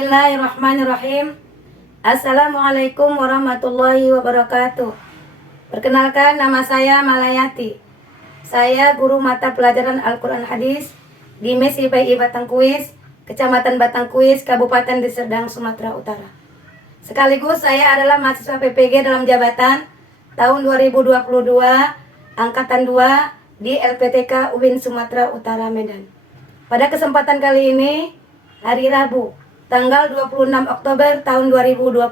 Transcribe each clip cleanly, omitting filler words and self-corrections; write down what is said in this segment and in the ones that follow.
Bismillahirrahmanirrahim. Assalamualaikum warahmatullahi wabarakatuh. Perkenalkan, nama saya Malayati. Saya guru mata pelajaran Al-Quran Hadis di MES IPI Batangkuis, Kecamatan Batangkuis, Kabupaten Deli Serdang, Sumatera Utara. Sekaligus saya adalah mahasiswa PPG dalam jabatan tahun 2022, Angkatan 2 di LPTK UIN Sumatera Utara, Medan. Pada kesempatan kali ini, hari Rabu, tanggal 26 Oktober tahun 2022,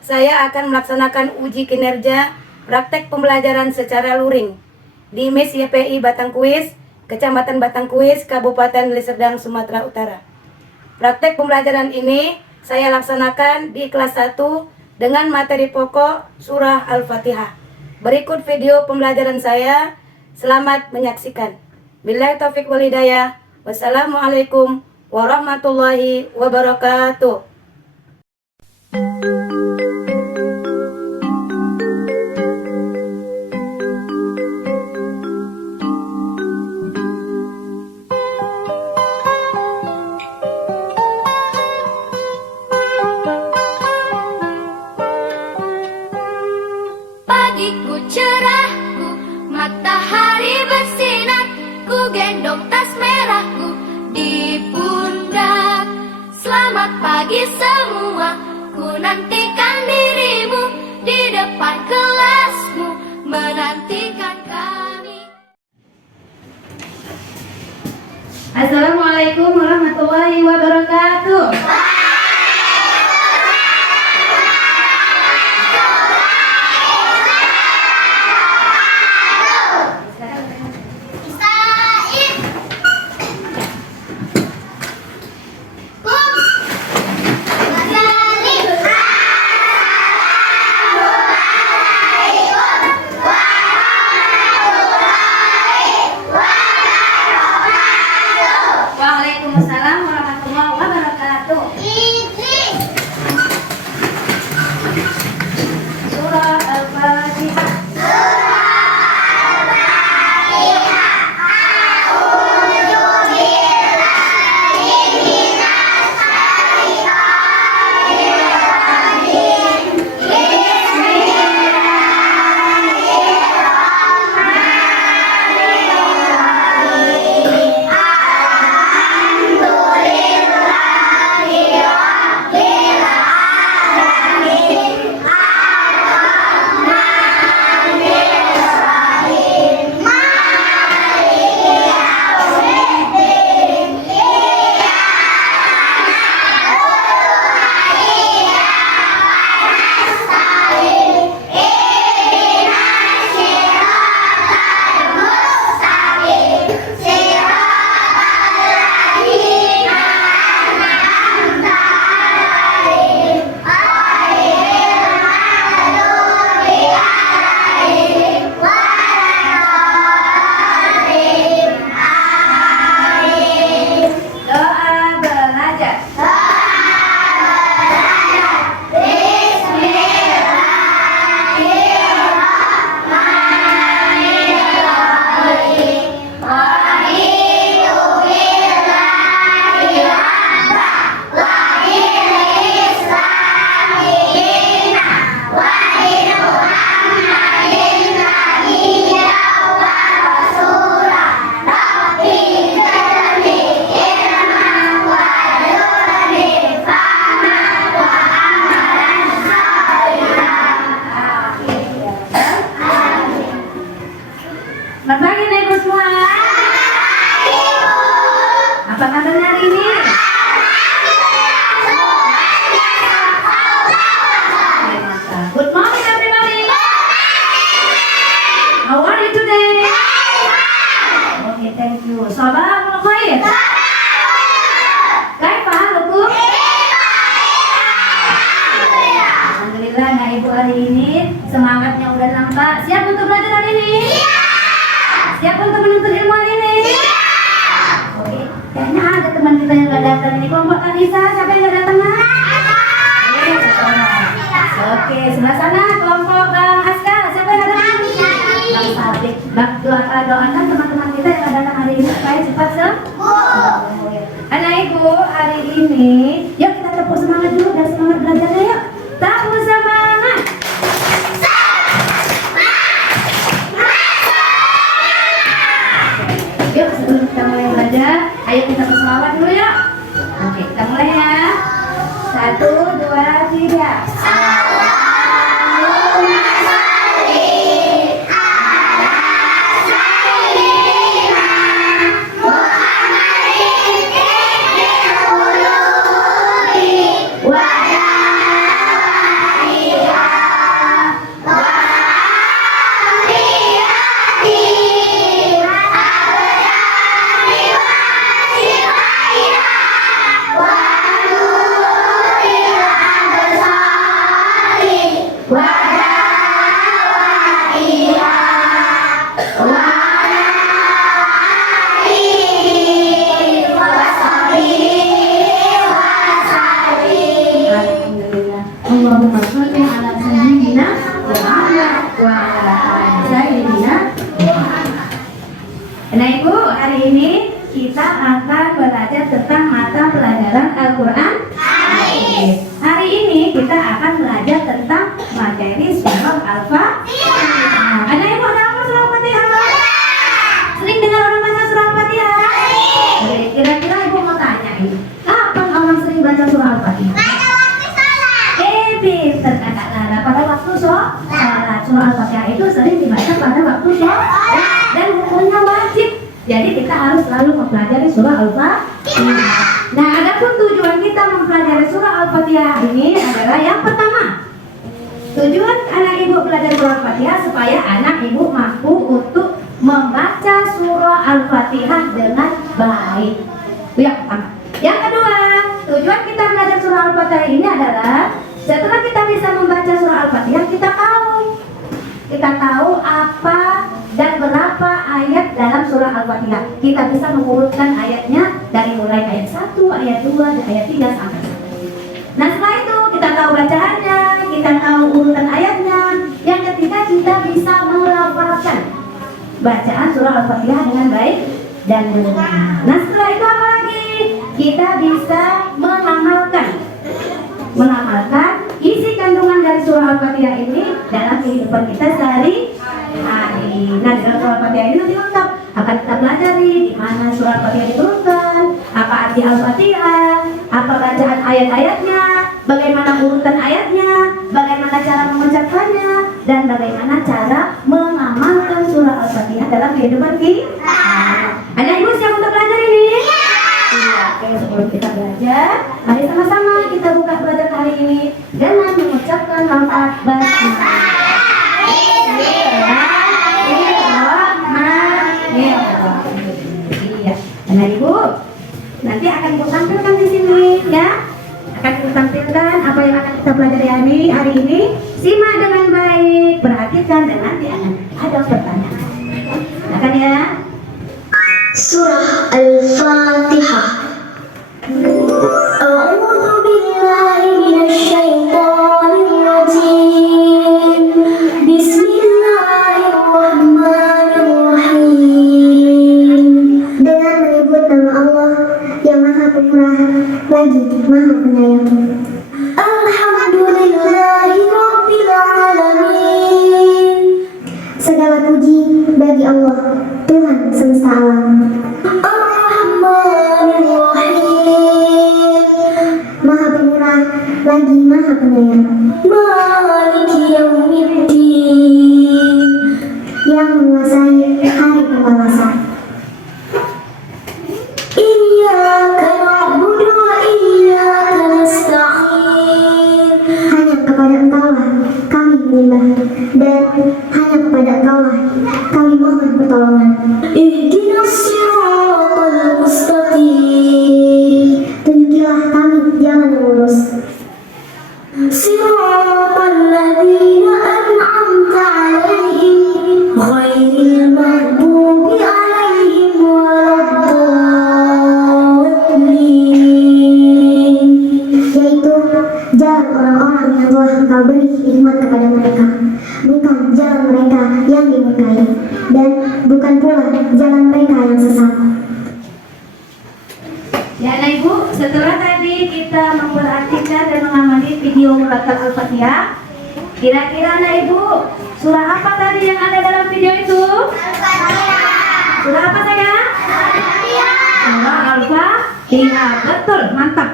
saya akan melaksanakan uji kinerja praktek pembelajaran secara luring di MES YPI Batangkuis, Kecamatan Batangkuis, Kabupaten Deli Serdang, Sumatera Utara. Praktek pembelajaran ini saya laksanakan di kelas 1 dengan materi pokok Surah Al-Fatihah. Berikut video pembelajaran saya. Selamat menyaksikan. Billahi taufiq wal hidayah. Wassalamualaikum warahmatullahi wabarakatuh. Pagiku cerahku, matahari bersinar, ku gendong tas merahku di pundak. Selamat pagi semua, ku nantikan dirimu di depan kelasmu, menantikan kami. Assalamualaikum warahmatullahi wabarakatuh. Waalaikumsalam warahmatullahi wabarakatuh. Surah Al-Fatihah. Selamat pagi Ibu semua. Apa kabarnya hari ini? Good morning everybody. How are you today? Okay, thank you. Sabah khair. Kaifa halukum? Alhamdulillah, nah Ibu hari ini semangatnya udah nampak. Siap untuk belajar hari ini? Siap untuk menuntut ilmu hari ini? Oke, kayaknya ada teman kita yang gak datang. Baik, doakan teman-teman kita yang datang hari ini supaya cepat sembuh. Anak ibu, hari ini yuk kita tepuk semangat dulu dan semangat belajarnya yuk. Tepuk semangat. Yuk sebelum kita mulai belajar, ayo kita berselawat dulu yuk. Oke, kita mulai ya. 1, 2, 3. Allahumma sholli ala sayyidina Muhammad wa ala ali sayyidina Muhammad. Nah ibu, hari ini kita akan belajar tentang mata pelajaran Al-Quran. Hari ini kita akan belajar tentang materi surah Al-Fatihah. Ada ibu tahu surah Al-Fatihah? Sering dengar orang baca surah Al-Fatihah? Kira-kira ibu mau tanya ini, kapan orang sering baca surah Al-Fatihah? Pinter kakak Lara, pada waktu sholat. Surah Al-Fatihah itu sering dibaca pada waktu sholat dan hukumnya wajib. Jadi kita harus selalu mempelajari surah Al-Fatihah. Nah, adapun tujuan kita mempelajari surah Al-Fatihah ini adalah yang pertama, tujuan anak ibu belajar surah Al-Fatihah supaya anak ibu mampu untuk membaca surah Al-Fatihah dengan baik. Itu yang pertama. Yang kedua, tujuan kita belajar surah Al-Fatihah ini adalah setelah kita bisa membaca surah Al-Fatihah, kita tahu apa dan berapa ayat dalam surah Al-Fatihah. Kita bisa mengurutkan ayatnya dari mulai ayat 1, ayat 2, dan ayat 3 sampai 1. Nah setelah itu kita tahu bacaannya, kita tahu urutan ayatnya. Yang ketiga kita bisa melafalkan bacaan surah Al-Fatihah dengan baik dan benar. Nah setelah itu apa lagi? Kita bisa mengamalkan isi kandungan dari surah Al-Fatihah ini dalam kehidupan kita sehari-hari. Nah, dalam surah Al-Fatihah ini nanti lengkap akan kita pelajari di mana surah Al-Fatihah diturunkan, apa arti Al-Fatihah, apa bacaan ayat-ayatnya, bagaimana urutan ayatnya, bagaimana cara mengucapkannya, dan bagaimana cara mengamalkan surah Al-Fatihah dalam kehidupan kita. Ada ibu siap untuk belajar ini? Oke, sebelum kita belajar, mari sama-sama kita buka belajar hari ini dengan mengucapkan lafaz basmalah. Iya, nah ibu, nanti akan ibu tampilkan di sini, ya. Akan ibu tampilkan apa yang akan kita pelajari hari ini. Simak dengan baik, perhatikan dan nanti akan ada pertanyaan. Akan ya. Surah Al-Fatihah. A'udzu billahi minasyaitonir rajim. Bismillahirrahmanirrahim. Dengan menyebut nama Allah yang Maha Pemurah lagi Maha Penyayang. Alhamdulillahirabbil alamin. Segala puji bagi Allah, Tuhan semesta alam. Maha Pemurah lagi Maha Penyayang. Maliki yaumiddin. Yang menguasai hari pembalasan. Iyyaka na'budu wa iyyaka nasta'in. Hanya kepada Engkaulah kami menyembah dan hanya kepada Engkaulah kami mohon pertolongan. Ihdinas siratal mustaqim. Tunjukilah kami jalan yang lurus. Siratal ladzina an'amta 'alaihim ghairil maghdubi 'alaihim dan bukan pula jalan mereka yang sesat. Ya, nah Ibu, setelah tadi kita memperhatikan dan mengamati video muratal Al-Fatihah, kira-kira nah Ibu, surah apa tadi yang ada dalam video itu? Al-Fatihah. Surah apa saya? Al-Fatihah. Surah Al-Fatihah, betul, mantap.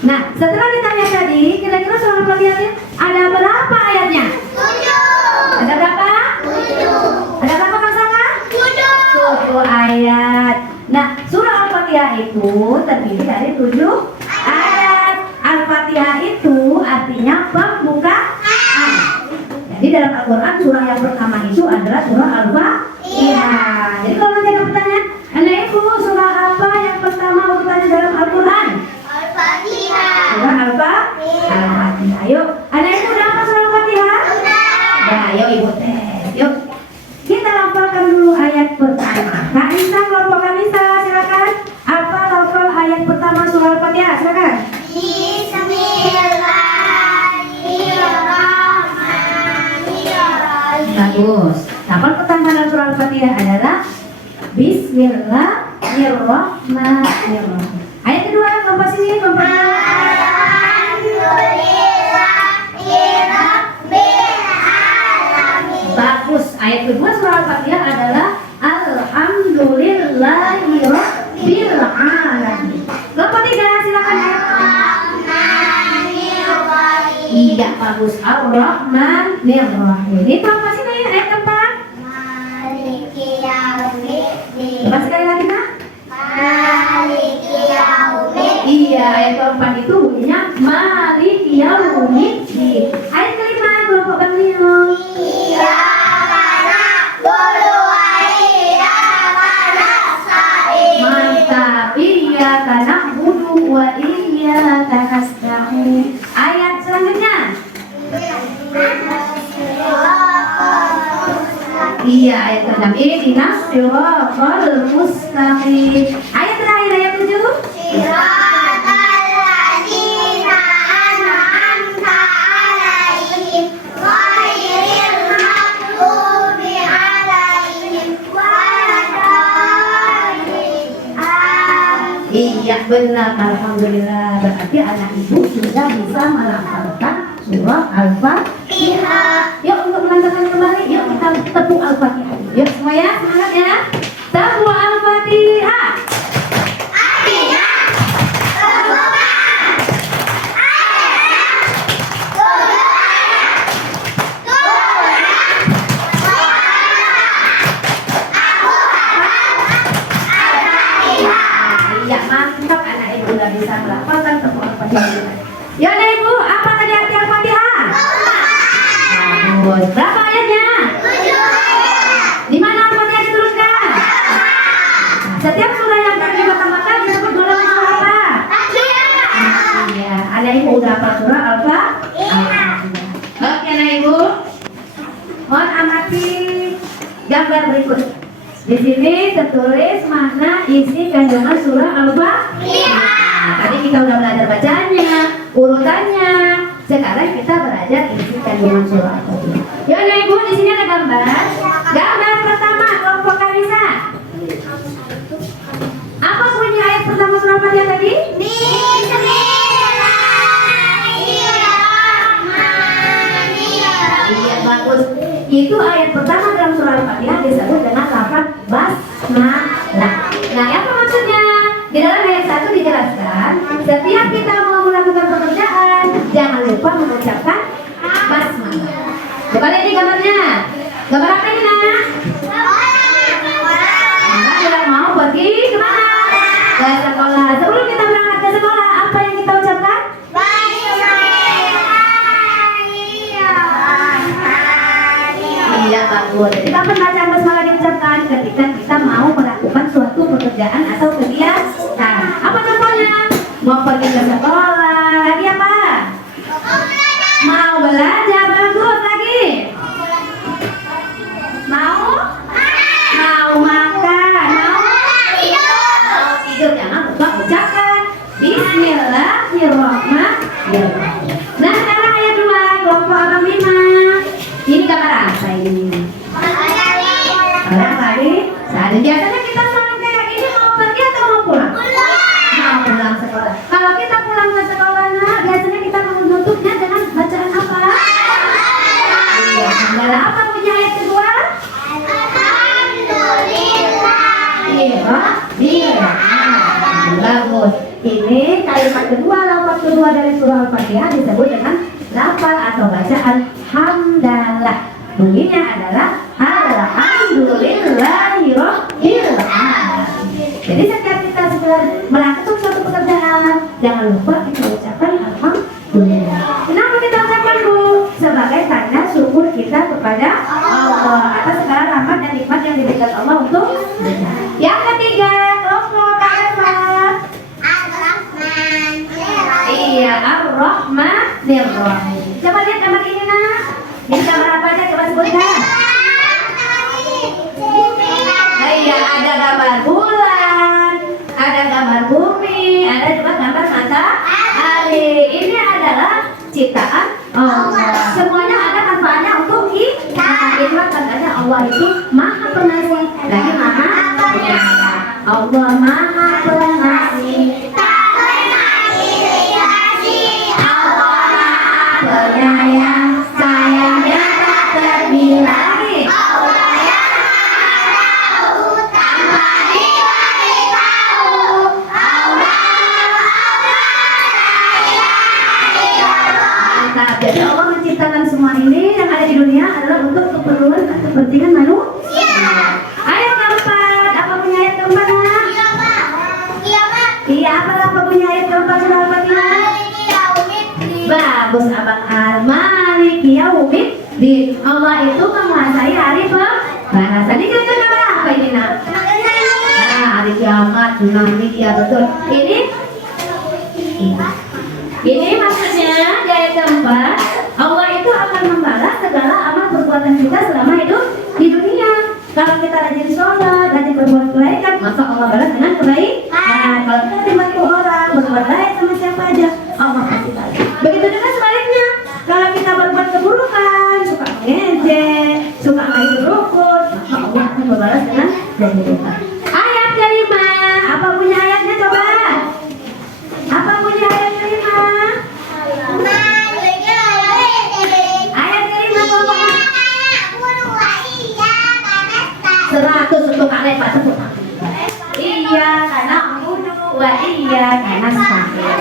Nah, setelah ditanya tadi, kira-kira surah Al-Fatihah ini ada berapa ayatnya? 7. Ada berapa? 7. Ada berapa Kang Saka? 7 ayat. Nah, surah Al-Fatihah itu terdiri dari 7 ayat. Al-Fatihah itu artinya pembukaan. Jadi dalam Al-Quran surah yang pertama itu adalah surah Al-Fatihah. Jadi kalau nanti ada pertanyaan, anak ibu surah apa yang pertama urutannya dalam Al-Quran? Al-Fatihah. Surah Al-Fatihah. Yuk, anak ibu udah apa surah Al-Fatihah? Nah, yuk ibu tes. Yuk, kita lafalkan dulu ayat pertama. Kak Nisa, kelompok Kak Nisa, silakan. Apa lafal ayat pertama surah Al-Fatihah? Silakan. Bagus. Lafal pertama dalam surah Al-Fatihah adalah Bismillahirrahmanirrahim. Ayat kedua, kelompok sini, kelompok bagus. Ayat kedua surah Al-Fatihah adalah Alhamdulillahirabbil alamin. Kelompok tiga, silakan. Iya, bagus. Ar-Rahmanir-Rahim. Ini kelompok sini ayat keempat. Coba sekali lagi nak. Iya, ayat keempat itu bunyinya Maliki Yaumiddin. Ayat kelima, kelompok Bang Lino. Mantap. Iyyaka na'budu wa iyyaka nasta'in. Ayat selanjutnya. Iya, ayat ke-6. Ihdinas siratal mustaqim. Ayat terakhir, ayat 7. Iya benar, alhamdulillah. Berarti anak ibu sudah bisa melafalkan surah Al-Fatihah. Yuk untuk melanjutkan kembali, yuk kita tepuk Al-Fatihah. Yuk semuanya semangat ya. Tepuk Al-Fatihah. Mantap, anak ibu udah bisa melafalkan tepuk Al-Fatihah. Ya anak ibu, apa tadi arti Al-Fatihah? Bagus. Berapa ayatnya? 7. Di mana Al-Fatihah diturunkan? Setiap surah yang tadi pertama disebut dalam surah apa? Iya, anak ibu udah hafal surah Al-Fatihah. Oke anak ibu, mohon amati gambar berikut. Di sini tertulis makna isi kandungan surah Al-Fatihah. Nah, tadi kita udah belajar bacanya, urutannya. Sekarang kita belajar isi kandungan surah Al-Fatihah. Ya, nah ibu, di sini ada gambar. Gambar pertama, kelompok Kanisa. Apa bunyi ayat pertama surah Al-Fatihah tadi? Iya, bagus. Itu ayat pertama dalam surah Al-Fatihah disebut dengan lafaz basmalah. Nah, apa maksudnya? Di dalam ayat 1 dijelaskan, setiap kita mau melakukan pekerjaan, jangan lupa mengucapkan basmalah. Coba lihat di gambarnya. Gambar apa ini, Nak? Nah, kita mau pergi kemana? Ke sekolah. Sebelum kita berangkat ke sekolah, apa yang kita ucapkan? Iya, bagus. Jadi kapan bacaan basmalah diucapkan? Ketika kita Sari. Biasanya kita saling kayak gini mau pergi atau mau pulang? Mau pulang sekolah. Kalau kita pulang ke sekolah, nah, biasanya kita menutupnya dengan bacaan apa? Iya. Apa punya ayat kedua? Iya. Bagus. Ini kalimat kedua, lafaz kedua dari surah Al-Fatihah disebut dengan lafaz atau bacaan hamdalah. Bunyinya adalah alhamdulillahirabbil alamin. Jadi setiap kita sedang melakukan suatu pekerjaan, jangan lupa kita ucapkan alhamdulillah. Kenapa kita ucapkan, Bu? Sebagai tanda syukur kita kepada Allah atas segala rahmat dan nikmat yang diberikan Allah untuk kita. Yang ketiga, kelompok apa? Iya, Ar-Rahmanir-Rahim. Coba lihat gambar ini, nak. Ini gambar apa aja? Coba sebutkan. Iya, ada gambar bulan, ada gambar bumi, ada juga gambar matahari. Ini adalah ciptaan Allah. Semuanya ada manfaatnya untuk kita. Itulah tandanya Allah itu Maha Pengasih, lagi Maha Penyayang. Allah Maha Pengasih. Penyayang, sayangnya tak terbilang. Allah yang tahu tanpa diberitahu. Mantap. Jadi Allah menciptakan semua ini yang ada di dunia adalah untuk keperluan dan kepentingan manusia. Ayat keempat, apa punya ayat keempat? Iya, apa punya ayat keempat surah Al-Fatihah? Bagus Abang Al, Maliki Yaumiddin. Allah itu menguasai hari pembalasan. Ini kira-kira apa ini, nak? Hari kiamat. Nah, ini dia betul. Ini maksudnya di ayat keempat, Allah itu akan membalas segala amal perbuatan kita selama hidup di dunia. Kalau kita rajin sholat, rajin berbuat kebaikan, maka Allah balas dengan kebaikan. Kalau kita membantu orang, berbuat baik sama siapa aja, Allah pasti balas. Begitu juga sebaliknya, kalau kita berbuat keburukan, suka mengejek, suka nggak hidup rukun, maka Allah akan membalas dengan keburukan. Ayat kelima, apa punya ayatnya coba? Apa punya ayat kelima? Ayat kelima kelompok 100 untuk kalian Pak tepuk tangan. Iya karena bunuh wa iya karena sakit.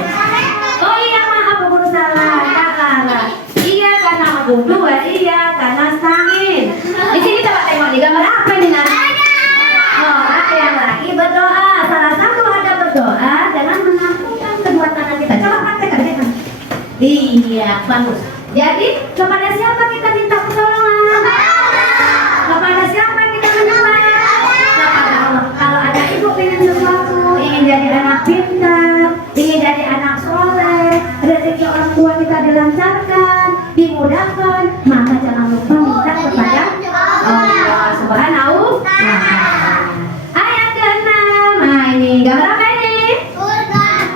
Oh iya maaf guru salah kakak. Iya karena bunuh wa iya karena sakit. Di sini coba tengok nih gambar apa ini nanti? Orang yang lagi berdoa. Salah satu ada berdoa dengan mengampungkan kedua tangan kita. Coba praktekkan. Iya bagus. Jadi kepada siapa kita minta pertolongan? Kepada siapa kita minta? Kepada Allah. Kalau ada ibu ingin sesuatu, ingin jadi anak pintar, ingin jadi anak soleh, rezeki orang tua kita dilancarkan, dimudahkan, maka jangan lupa minta kepada Allah Subhanahu wa ta'ala. Ayat ke-6. Nah ini gambar apa ini?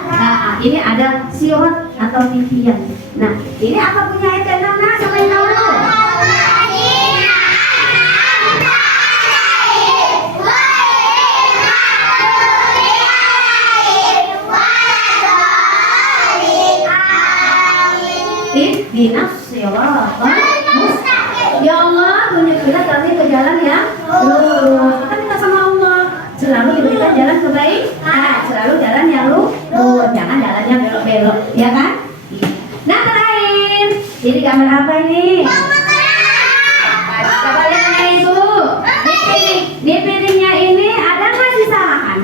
Nah, ini ada sirat atau titian. Nah, ini apa punya ayat ke-6? Nah, siapa yang tahu? Ihdinas siratal mustaqim. Ya Allah, tunjukilah kami ke jalan yang lurus. Kita minta sama Allah selalu diberikan jalan kebaikan, selalu jalan yang lurus, jangan jalan yang belok-belok, ya kan? Nah terakhir, ini gambar apa ini? Coba lihat ya Ibu. Di piringnya ini ada nggak sisa makan?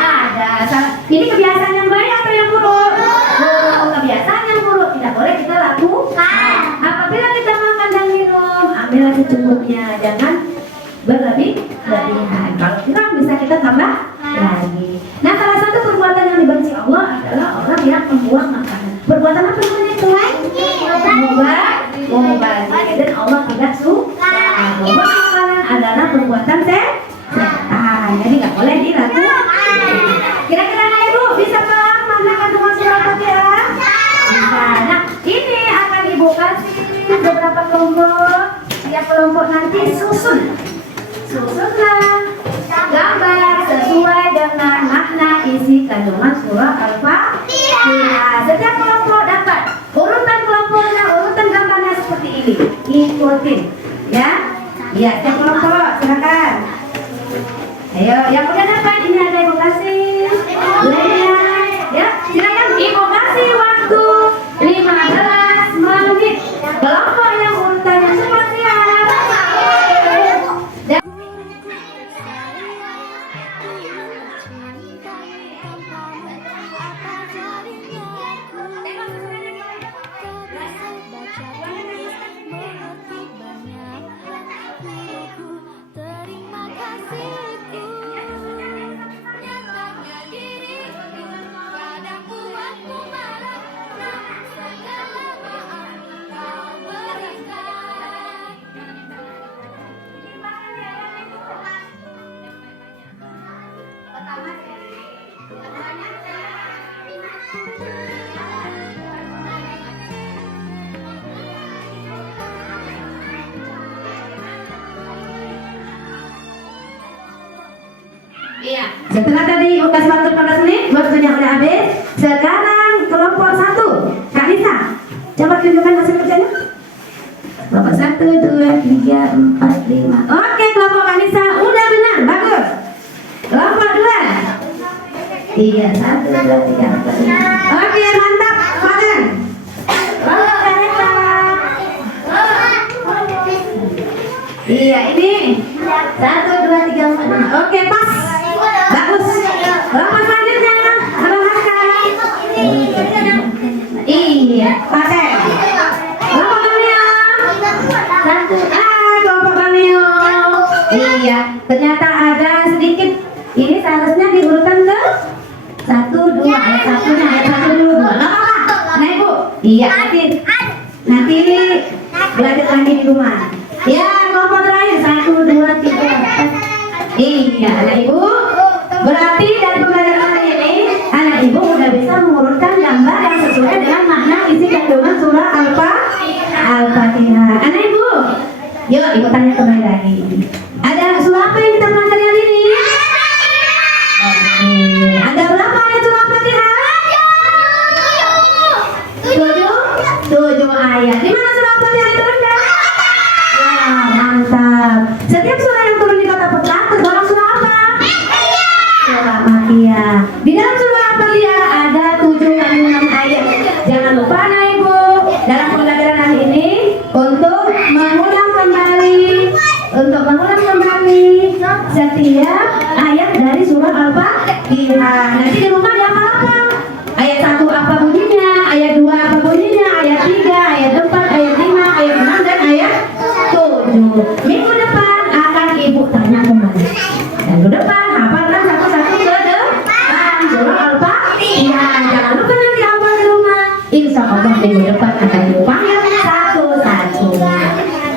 Ada. Ini kebiasaan yang baik atau yang buruk? Kebiasaan yang buruk tidak boleh kita lakukan. Apabila kita makan dan minum, ambillah secukupnya, jangan berlebihan. Kalau kurang bisa kita tambah lagi. Nah, salah satu perbuatan yang dibenci Allah adalah orang yang membuang makanan. Perbuatan apa namanya itu? Mubazir. Dan Allah tidak suka. Membuang makanan adalah perbuatan setan. Jadi nggak boleh dilakukan. Kira-kira Ibu bisa melaksanakan semua surah Al-Fatihah? Nah, ini akan Ibu kasih beberapa kelompok. Setiap kelompok nanti susun susunlah gambar sesuai dengan makna isi kandungan surah Al-Fatihah. Setiap kelompok dapat urutan kelompoknya, urutan gambarnya seperti ini. Ikutin, ya. Ya, setiap kelompok silakan. Ayo, yang udah dapat ini ada ibu kasih. Lihat, ya, silakan ibu kasih waktu 15 menit. Kelompok yang urutannya seperti apa? Terima kasihku, nyatanya diriku kadang buatku marah, namun segala maaf kau berikan. Iya, setelah tadi ibu kasih waktu 15 menit, waktunya udah habis. Sekarang kelompok 1, Kak Nisa, coba tunjukkan hasil kerjanya. Kelompok 1, 2, 3, 4, 5. Oke, kelompok Kak Nisa udah benar, bagus. Kelompok 2. 3, 1, 2, 3, 4, 5. Oke, mantap, makan. Kelompok Kak Nisa. Iya, ini 1, 2, 3, 4, 5. Oke, pas. Bagus. Kelompok selanjutnya, Abang Haska. Iya, pakai. Kelompok Kamio. 1, kelompok Kamio. Iya, ternyata ada sedikit. Ini seharusnya diurutkan ke 1, 2, ayat 1-nya, ayat 1 dulu, 2. Nggak apa-apa. Nah, Ibu. Iya, nanti belajar lagi di rumah. Ya, kelompok terakhir 1, 2, 3, 4. Iya, anak Ibu. Berarti dari pembelajaran hari ini, anak Ibu udah bisa mengurutkan gambar yang sesuai dengan makna isi kandungan surah Al-Fatihah. Anak Ibu, yuk Ibu tanya kembali lagi. Ada surah apa yang kita pelajari hari ini? Oke, ada berapa ayat surah Al-Fatihah? 7 ayat. Di mana surah Al-Fatihah diturunkan? Ya, mantap. Setiap surah yang turun di kota Pekah tergolong surah apa? Surah Makkiyah. Di dalam surah Al-Fatihah ada 7 kandungan ayat. Jangan lupa anak Ibu dalam pembelajaran hari ini untuk mengulang kembali setiap ayat dari surah Al-Fatihah. Nanti di rumah dihafal-hafal. Ayat 1 apa bunyinya, ayat 2 apa bunyinya, ayat 3, ayat 4, ayat 5, ayat 6 dan ayat 7. Minggu depan akan Ibu tanya kembali. Dan minggu depan hafalkan satu-satu ke depan surah Al-Fatihah. Jangan lupa nanti hafal di rumah. Insya Allah minggu depan akan Ibu panggil satu-satu.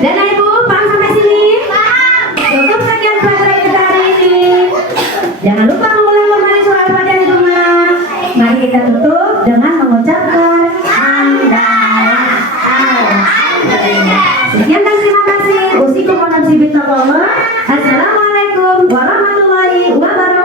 Dan Ibu paham sampai sini? Cukup sekian pelajaran kita hari ini. Jangan lupa mengulang kembali surah Al-Fatihah di rumah. Mari kita tutup dengan mengucapkan hamdalah. Alhamdulillah. Sekian dan terima kasih. Usikum wa nafsi bittaqwa. Assalamualaikum warahmatullahi wabarakatuh.